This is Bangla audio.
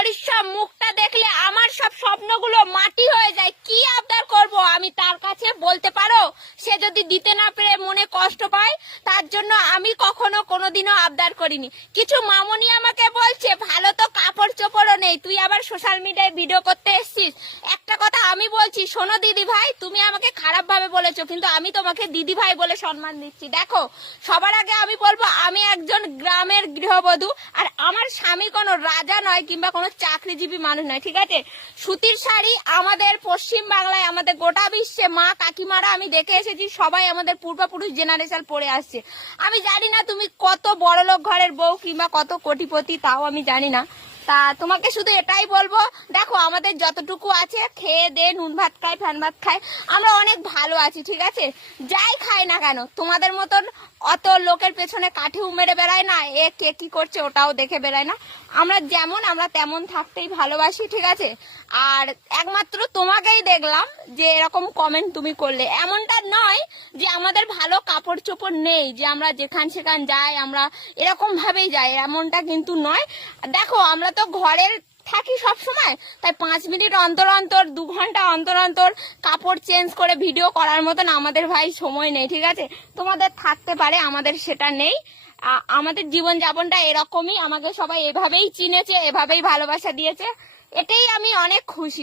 পরিশ্রম মুখটা দেখলে আমার সব স্বপ্নগুলো মাটি হয়ে যায়। কি আবদার করব আমি তার কাছে, বলতে পারো? সে যদি দিতে না পেরে মনে কষ্ট পায়, তার জন্য আমি কখনো কোনোদিনও আবদার করিনি। কিছু মামুনি আমাকে বলছে ভালো তো কাপড় চোপড়ও নেই, তুই আবার সোশ্যাল মিডিয়ায় ভিডিও করতে এসছিস। একটা কথা আমি বলছি, শোনো দিদি ভাই, তুমি আমাকে খারাপ ভাবে বলেছো, কিন্তু আমি তোমাকে দিদি ভাই বলে সম্মান দিচ্ছি। দেখো, সবার আগে আমি বলবো আমি একজন গ্রামের গৃহবধূ, আর আমার স্বামী কোনো রাজা নয় কিংবা কোনো চাকরিজীবী মানুষ নয়, ঠিক আছে? সুতির শাড়ি আমাদের পশ্চিম বাংলায়, আমাদের গোটা বিশ্বে মা কাকিমারা আমি দেখে এসেছি, সবাই আমাদের পূর্বপুরুষ জেনারেশন পরে আসছে। আমি জানি না তুমি কত বড়লোক ঘরের বউ কিংবা কত কোটিপতি, তাও আমি জানি না। তা তোমাকে শুধু এটাই বলবো, দেখো আমাদের যতটুকু আছে খেয়ে দে, নুন ভাত খাই, ফ্যান ভাত খাই, আমরা অনেক ভালো আছি, ঠিক আছে? যাই খাই না কেন, তোমাদের মতন অত লোকের পেছনে কাঠি মেরে বেড়ায় না, এ কে কি করছে ওটাও দেখে বেড়ায় না। আমরা যেমন আমরা তেমন থাকতেই ভালোবাসি, ঠিক আছে? আর একমাত্র তোমাকেই দেখলাম যে এরকম কমেন্ট তুমি করলে। এমনটা নয় যে আমাদের ভালো কাপড় চোপড় নেই, যে আমরা যেখান সেখান যাই আমরা এরকম ভাবেই যাই, এমনটা কিন্তু নয়। দেখো আমরা তো ঘরের থাকি সব সময়, তাই 5 মিনিট অন্তর অন্তর, 2 ঘন্টা অন্তর অন্তর কাপড় চেঞ্জ করে ভিডিও করার মতন আমাদের ভাই সময় নেই, ঠিক আছে? তোমাদের থাকতে পারে, আমাদের সেটা নেই। আমাদের জীবনযাপনটা এরকমই, আমাকে সবাই এভাবেই চিনেছে, এভাবেই ভালোবাসা দিয়েছে, এটাই আমি অনেক খুশি।